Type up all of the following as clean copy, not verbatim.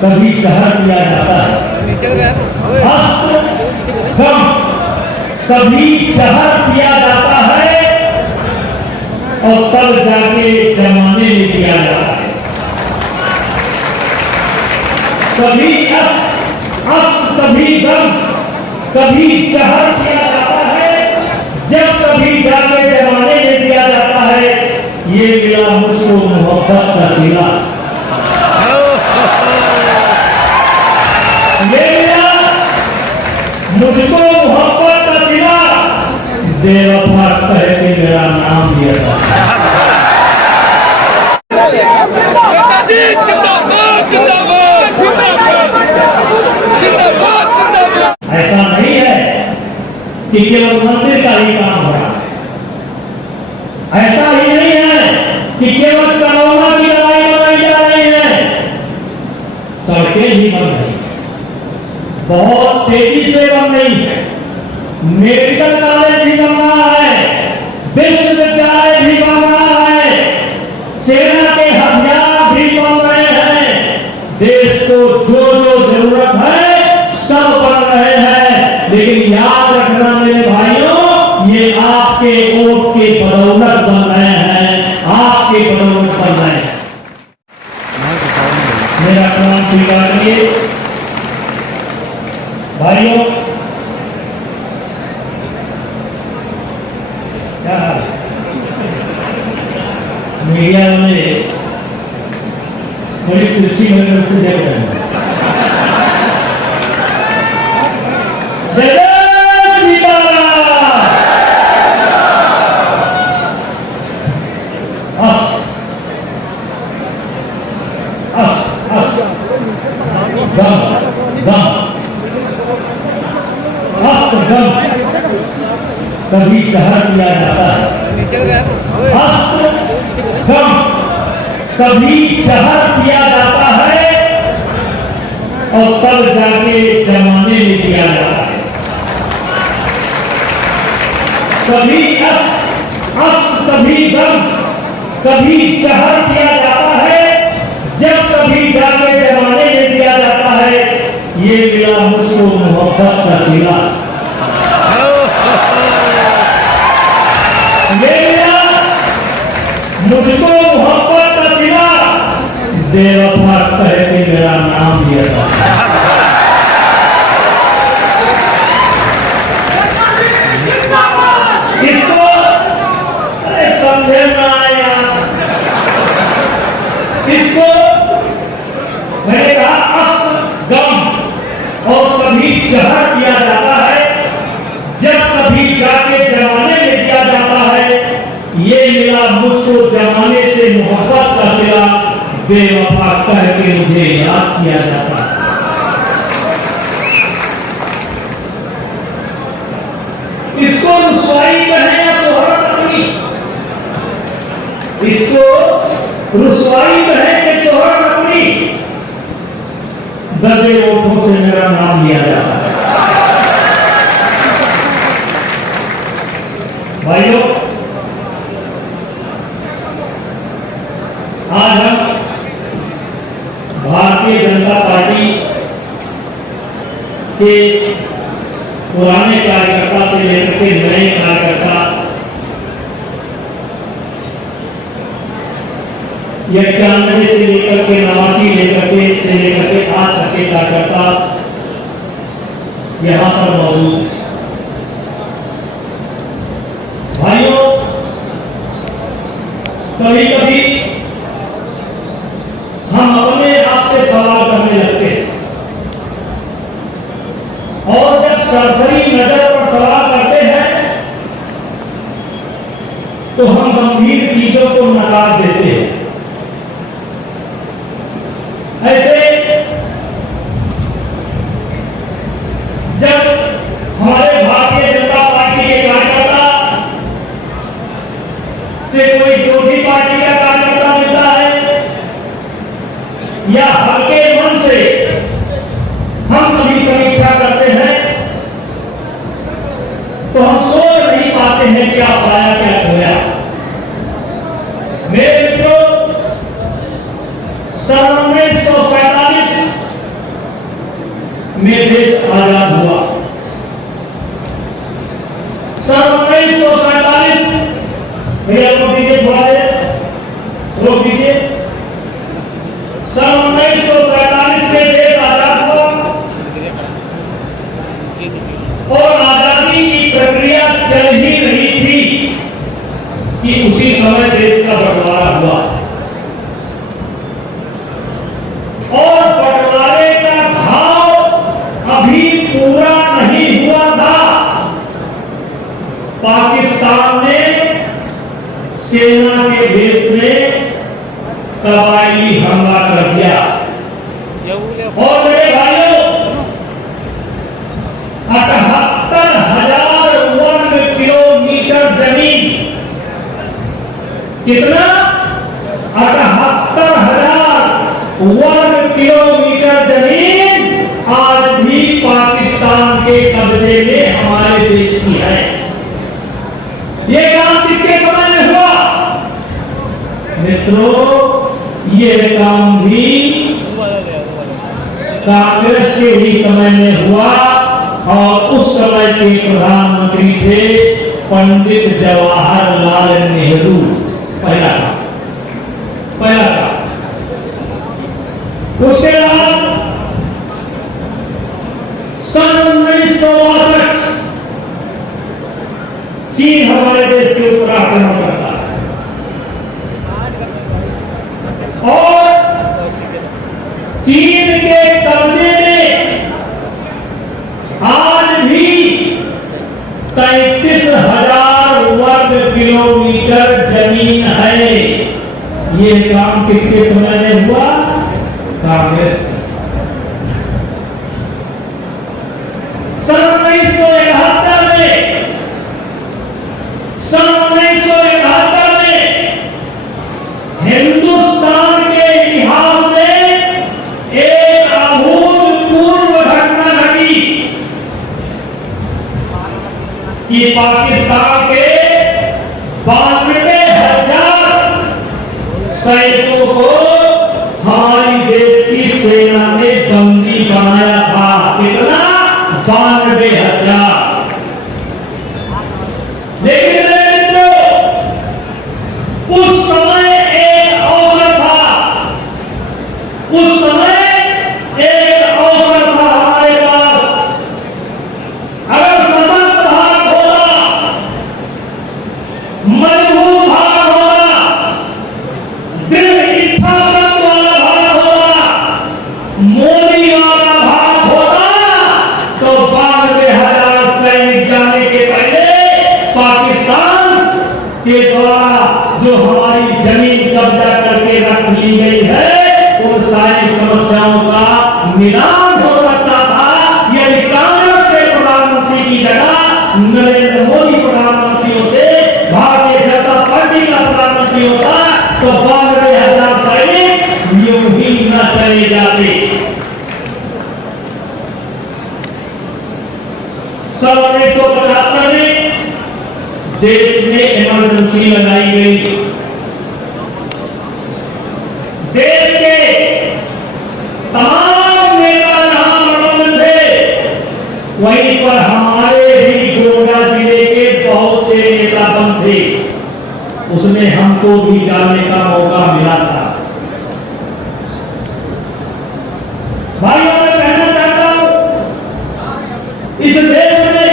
कभी जहर दिया जाता है, अस्त्र गम कभी जहर दिया जाता है और तब जाके जमाने में दिया जाता है। कभी अस्त्र कभी गम कभी जहर दिया जाता है, जब कभी जाके जमाने में दिया जाता है। ये मिला मुझको मोहब्बत का सिला, ये मिला मुझको मोहब्बत का सिला, बेवफा कह के मेरा नाम दिया था। ऐसा नहीं है कि केवल मंदिर का ही काम हो रहा है, ऐसा ही नहीं है कि केवल कोरोना की लड़ाई लड़ाई जा रही है, सड़कें भी बन रही है, बहुत तेजी से बन रही है, मेडिकल कॉलेज भी बन रहा है, विश्वविद्यालय भी बन रहा है, सेना के हथियार भी बन रहे हैं, देश को जो जो जरूरत है सब बन रहे हैं। लेकिन याद रखना मेरे भाइयों, ये आपके वोट के बदौलत बन रहे हैं, आपके बदौलत बन रहे हैं। मेरा सलाम स्वीकार करिए भाइयों। क्या मीडिया में बड़ी कुर्सी में से देख रहे हैं, कभी जहर दिया जाता है, अस्त्र गम कभी जहर दिया जाता है और तब जाके जमाने में दिया जाता है। कभी अस्त्र कभी गम कभी जहर दिया जाता है, जब कभी जाके जमाने में दिया जाता है। ये मिला मुझको मोहब्बत का सिला, ये मिला मुझको मोहब्बत का सिला, बेवफा कह के मेरा नाम दिया था। इसको अरे समझे ना आया, इसको मैंने कहा अस्त्र गम और कभी जहर दिया जाता है, जब कभी जाके जमाने में दिया जाता है। ये मिला मुझको जमाने से मोहब्बत का सिला, बेवफा कह के मुझे याद किया जाता है। इसको रुसवाई कहें या शोहरत अपनी, इसको रुसवाई कहें कि शोहरत अपनी, दबे वोटों से मेरा नाम लिया जाता है। भाइयों, आज हम भारतीय जनता पार्टी के पुराने कार्यकर्ता से लेकर के नए कार्यकर्ता 91 से लेकर के 89 से लेकर के आज तक के कार्यकर्ता यहाँ पर मौजूद। भाइयों, कभी कभी हम अपने आप से सवाल करने लगते हैं और जब सरसरी नजर पर सवाल करते हैं तो हम गंभीर चीजों को नकार देते हैं। ऐसे जब हमारे भारतीय जनता पार्टी के कार्यकर्ता से कोई विरोधी पार्टी का कार्यकर्ता मिलता है या हल्के मन से हम कभी समीक्षा करते हैं तो हम सोच नहीं पाते हैं क्या पाया क्या खोया। मेरे मित्रों, 1947 में देश आजाद हुआ। सन 1947 भैया रोक दीजिए, थोड़ा देर रोक दीजिए। सन 1947 में देश आजाद हुआ और आजादी की प्रक्रिया चल ही रही थी कि उसी समय देश का बंटवारा हुआ और बंटवारे का भाव अभी पूरा नहीं हुआ था। पाकिस्तान ने सेना के भेष में कबायली हमला कर दिया और मेरे भाइयों 78,000 वर्ग किलोमीटर जमीन, कितना 78,000 वर्ग किलोमीटर जमीन आज भी पाकिस्तान के कब्जे में हमारे देश की है। ये काम किसके समय में हुआ मित्रों? ये काम भी कांग्रेस के ही समय में हुआ और उस समय के प्रधानमंत्री थे पंडित जवाहरलाल नेहरू। पहला उसके बाद सन 1962 चीन हमारे देश के ऊपर आक्रमण करता है और चीन के कब्जे में आज भी 33,000 वर्ग किलोमीटर जमीन है। ये काम किसके समय में हुआ? कांग्रेस। सन 1971 में हिंदुस्तान के इतिहास में एक अभूतपूर्व घटना घटी कि पाकिस्तान के 92,000 सैनिकों को हमारी देश की सेना ने बंदी बनाया था। कितना? 92,000। लेकिन मित्रों उस समय एक अवसर था, हमारे पास। अगर सशक्त भारत होगा, मजबूत भारत होगा, दृढ़ इच्छा शक्ति वाला भारत होगा, मोदी वाला भारत होगा, तो 92,000 सैनिक जाने के पहले पाकिस्तान के द्वारा जो हमारी जमीन कब्जा करके रख ली गई है उन सारी समस्याओं का निदान हो सकता था यदि कांग्रेस के प्रधानमंत्री की जगह नरेंद्र मोदी प्रधानमंत्री होते, भारतीय जनता पार्टी का प्रधानमंत्री होता, तो 92,000 सैनिक यूं ही न चले जाते। सन 1975 में देश में इमरजेंसी लगाई गई। देश के तमाम नेता जहां मौजूद थे, वहीं पर हमारे भी गोंडा जिले के बहुत से नेता बंद थे। उसमें हमको भी जाने का मौका मिला था। भाइयों, मैं कहना चाहता हूं इस देश में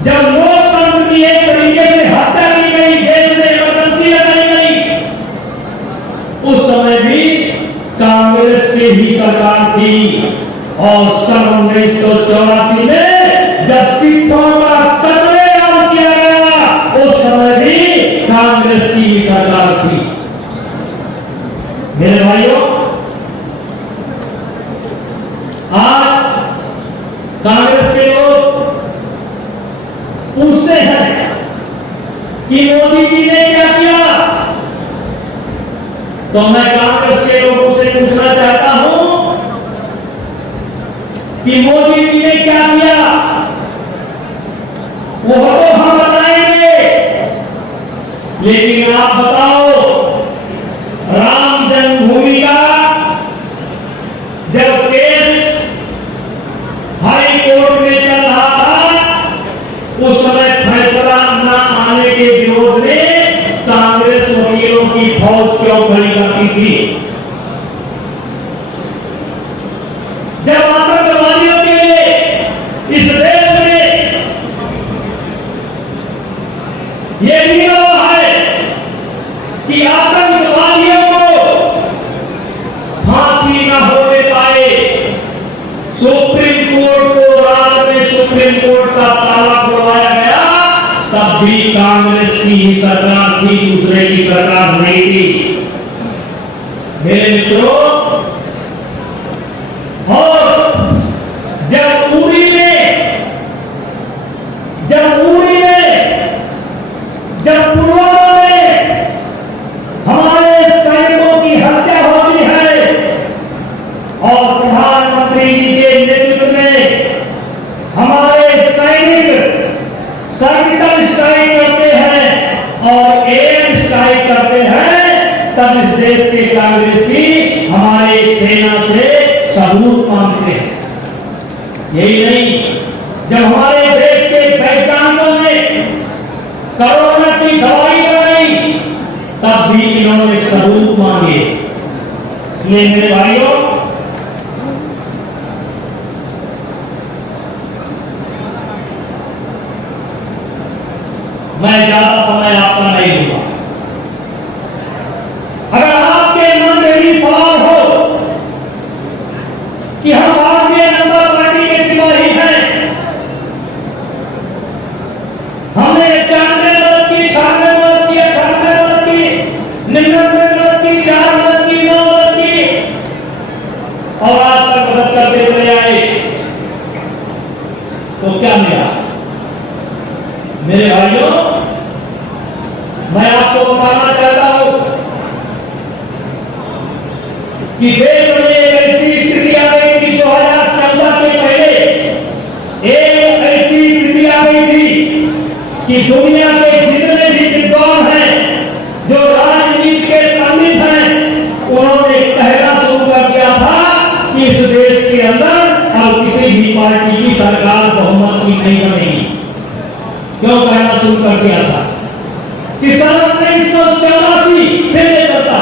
जब लोकतंत्र की एक तरीके से हत्या की गई, देश में इमरजेंसी लगाई गई, उस समय भी कांग्रेस की ही सरकार थी। और सन 1984 में जब सिखों का कत्लेआम किया गया, उस समय भी कांग्रेस की ही सरकार थी। मेरे भाइयों, आज कांग्रेस के लोग पूछते हैं कि मोदी जी ने क्या किया, तो मैं कांग्रेस के लोगों से पूछना चाहता हूं कि मोदी जी ने क्या किया, वो तो हम बताएंगे, लेकिन आप बताओ राम जन्मभूमि का जब कोर्ट का ताला खुलवाया गया, तब भी कांग्रेस की ही सरकार थी, दूसरे की सरकार नहीं थी मेरे मित्रों। और जब उरी में, जब पुलवामा में हमारे सैनिकों की हत्या होती है और प्रधानमंत्री जी के नेतृत्व में हमारे सैनिक सर्जिकल स्ट्राइक करते हैं और एयर स्ट्राइक करते हैं, तब इस देश के कांग्रेसी हमारे सेना से सबूत मांगते हैं। यही नहीं, जब हमारे देश के वैज्ञानिकों ने कोरोना की दवाई बनाई, तब भी इन्होंने सबूत मांगे। इसलिए मेरे भाइयों, मैं ज्यादा समय आपका नहीं दूंगा। अगर आपके मन में भी सवाल हो कि हम भारतीय जनता पार्टी के सिपाही हैं, हमने 91 मदद की, 96 मदद की, 98 मदद की, 99 मदद की, 4 मदद की, 9 मदद की और आज तक मदद करते चले आए, तो क्या मिला? मेरे भाइयों, मैं आपको बताना चाहता हूं कि देश में ऐसी स्थिति आ गई थी 2014 के पहले, एक ऐसी स्थिति आ गई थी कि दुनिया के जितने भी विद्वान हैं, जो राजनीति के पंडित हैं, उन्होंने कहना शुरू कर दिया था कि इस देश के अंदर अब किसी भी पार्टी की सरकार बहुमत की नहीं बनेगी। क्यों कहना शुरू कर दिया था? कि सन 1984 फिर ये करता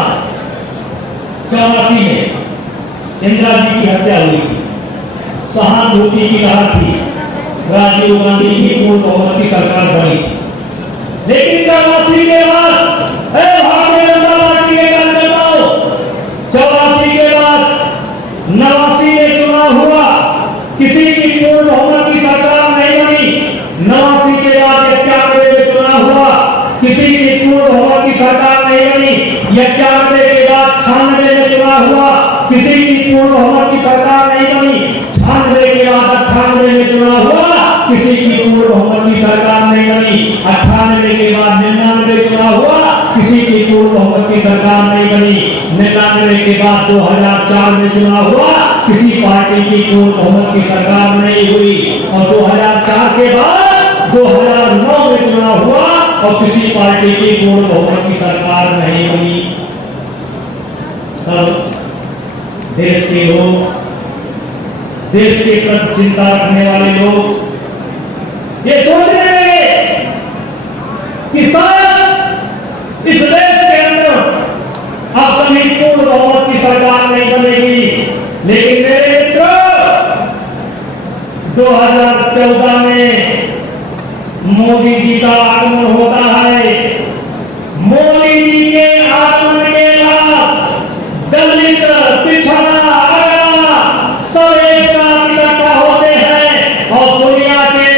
84 में इंदिरा जी की हत्या हुई थी, सहानुभूति की लहर थी, राजीव गांधी की पूर्ण बहुमत की सरकार बनी थी। लेकिन 84 के बाद भारतीय जनता पार्टी के कार्यकर्ताओं, 84 के बाद 89 में चुनाव हुआ, किसी की पूर्ण बहुमत की सरकार नहीं बनी। 89 के बाद 91 में चुनाव हुआ, किसी की पूर्ण बहुमत की सरकार नहीं बनी। 91 के बाद 96 में चुनाव हुआ, किसी की पूर्ण बहुमत की सरकार नहीं बनी। 96 के बाद 98 में चुनाव हुआ, किसी की पूर्ण बहुमत की सरकार नहीं बनी। 98 के बाद 99 चुनाव हुआ, किसी की पूर्ण बहुमत की सरकार नहीं बनी। 99 के बाद 2004 में चुनाव हुआ, किसी पार्टी की पूर्ण बहुमत की सरकार नहीं हुई। और 2004 के बाद 2009 में चुनाव हुआ और किसी पार्टी की पूर्ण बहुमत की सरकार नहीं बनी। तब देश के लोग, देश के प्रति चिंता रखने वाले लोग ये सोचने लगे कि शायद इस देश के अंदर अब कभी पूर्ण बहुमत की सरकार नहीं बनेगी। लेकिन मेरे मित्रों, 2014 में मोदी जी का आगमन होता है। मोदी जी के आगमन के बाद दलित, पिछड़ा, अगड़ा सब एक साथ इकट्ठा होते हैं और दुनिया के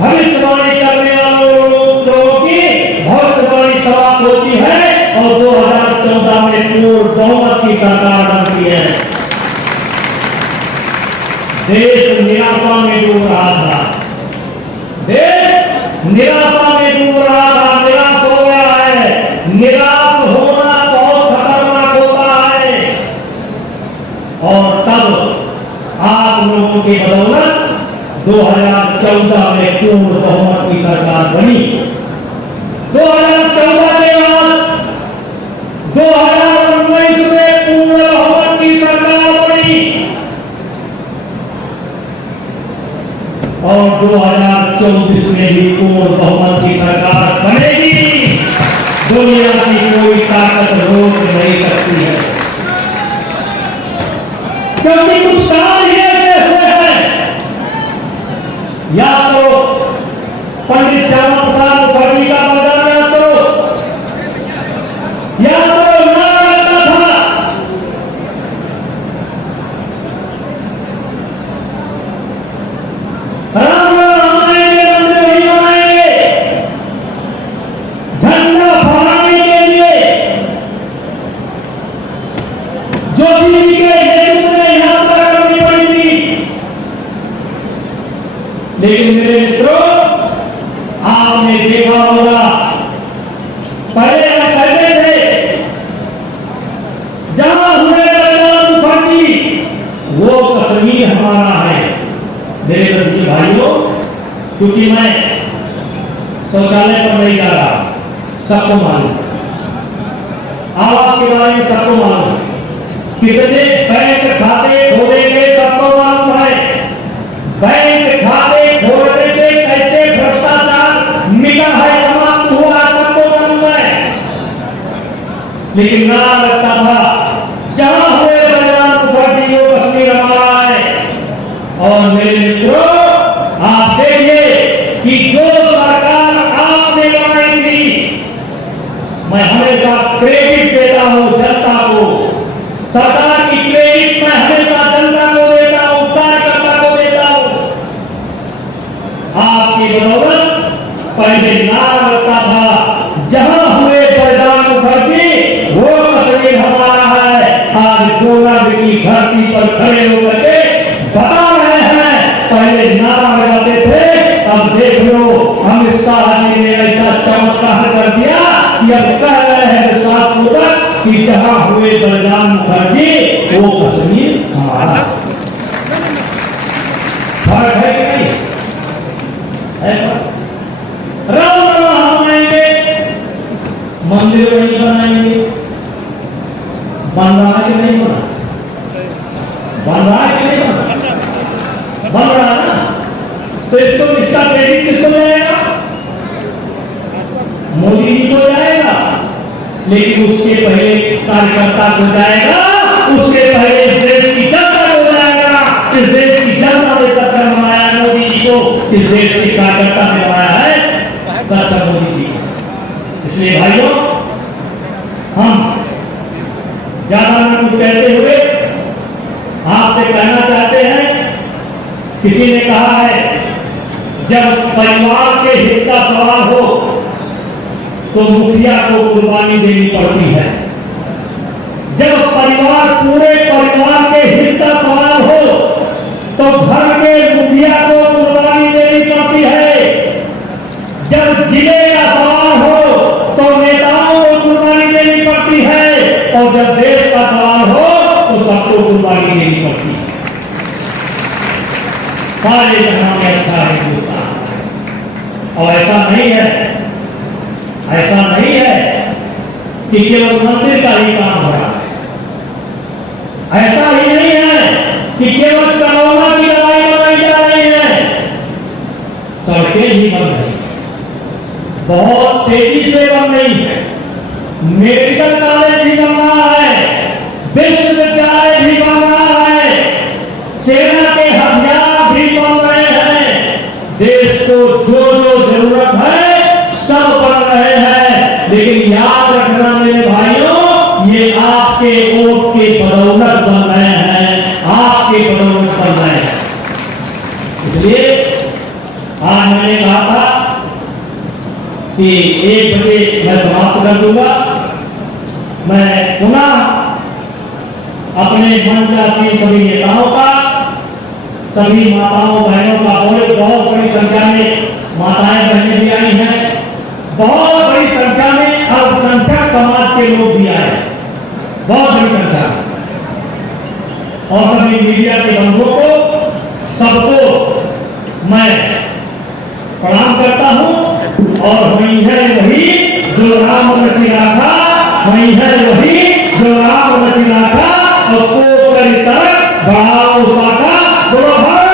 भविष्यवाणी करने वालों लोगों की भविष्यवाणी समाप्त होती है और 2014 में पूर्ण बहुमत की सरकार बनती है। देश निराशा में डूब रहा था, देश निराशा में डूब रहा था, निराश हो गया है। निराश होना बहुत खतरनाक होता है। और तब आप लोगों की बदौलत 2014 में पूर्ण बहुमत की सरकार बनी। 2014 के बाद 2019 में पूर्ण बहुमत की सरकार बनी और 2024 में भी पूर्ण बहुमत की सरकार बनेगी। दुनिया की कोई ताकत रोक नहीं सकती है, क्योंकि कुछ काम ही ऐसे हुए हैं। या तो पंडित श्यामा प्रसाद मुखर्जी का बलिदान याद करो, या तो ना लगता था राम जोशी जी के नेतृत्व में यात्रा करनी पड़ी थी। लेकिन मेरे मित्रों, आपने देखा होगा, पहले हम कहते थे जहां हुए बलिदान मुखर्जी वो कश्मीर हमारा है। मेरे बच्चे भाइयों, क्योंकि मैं शौचालय पर नहीं जा रहा, सबको मालूम, आवास के बारे में सबको मालूम, कितने बैंक खाते खोले गए सबको मालूम है। बैंक खाते खोलने से कैसे भ्रष्टाचार मिटा है, समाप्त हुआ, सबको मालूम है। लेकिन ना लगता था जहां हुए बलिदान मुखर्जी वो कश्मीर हमारा है। और मेरे मित्रों, आप देखिए कि जो सरकार आपने बनाई थी, मैं हमेशा क्रेडिट देता हूं जनता को, सरकार की क्रेडिट मैं हमेशा जनता को देता हूं, कार्यकर्ता को देता हूं। आपकी बदौलत पहले नारा लगता था जहां हुए बलिदान मुखर्जी वो कश्मीर हमारा है। आज डोनाल्ड की धरती पर खड़े होकर के बता रहे हैं, पहले नारा लगाते थे, अब देख लो अमित शाह जी ने ऐसा चमत्कार कर दिया कि अब कह रहे हैं साथ कि जहां हुए बलिदान मुखर्जी वो कश्मीर हमारा। फर्क है कि नहीं है? राम राम बनाएंगे, मंदिर नहीं बनाएंगे, बन रहा है कि नहीं बना? बन रहा है कि नहीं बना? बन रहा है ना? तो इसको, इसका क्रेडिट किसको जाएगा? मोदी जी को जाएगा, लेकिन उसके पहले कार्यकर्ता को जाएगा, उसके पहले इस देश की जनता को जाएगा। इस देश की जनता ने सत्ता बनाया मोदी जी को, इस देश के कार्यकर्ता ने बनाया है सत्ता मोदी जी। इसलिए भाइयों, हम ज्यादा न कुछ कहते हुए आपसे कहना चाहते हैं, किसी ने कहा है जब परिवार के हित का सवाल हो तो मुखिया को कुर्बानी देनी पड़ती है। जब परिवार, पूरे परिवार के हित का सवाल हो तो घर के मुखिया को कुर्बानी देनी पड़ती है। जब जिले का सवाल हो तो नेताओं को कुर्बानी देनी पड़ती है, और जब देश का सवाल हो तो सबको कुर्बानी देनी पड़ती है। सारे जहां में अच्छा है हिंदुस्तान, और ऐसा नहीं है, ऐसा नहीं है कि केवल मंदिर का ही काम हो रहा है, ऐसा ही नहीं है कि केवल कोरोना की दवाई बनाई जा रही है, सड़कें ही बन रही है, बहुत तेजी से बन रही है, मेडिकल कॉलेज भी बन रहा है, विश्वविद्यालय भी बन रहा है, सेना के हथियार भी बन रहे हैं। देश को जो जो जरूरत है सब बन रहे हैं। लेकिन याद रखना मेरे भाइयों, ये आपके वोट के बदौलत बन रहे हैं, आपके बदौलत बन रहे हैं। इसलिए आज मैंने कहा था कि 1 बजे मैं समाप्त कर दूंगा। मैं पुनः अपने मंचासीन सभी नेताओं का, सभी माताओं बहनों का, बहुत बड़ी संख्या में माताएं बहनें भी आई हैं, बहुत बड़ी संख्या में अल्पसंख्यक समाज के लोग भी आए, बहुत बड़ी संख्या में, और सभी मीडिया के बंधुओं को, सबको मैं प्रणाम करता हूं। और वही है वही जो राम रचिला था, वही है वही जो राम रचिला था, और को करी तरफ बढ़ाओ साका, बोलो भारत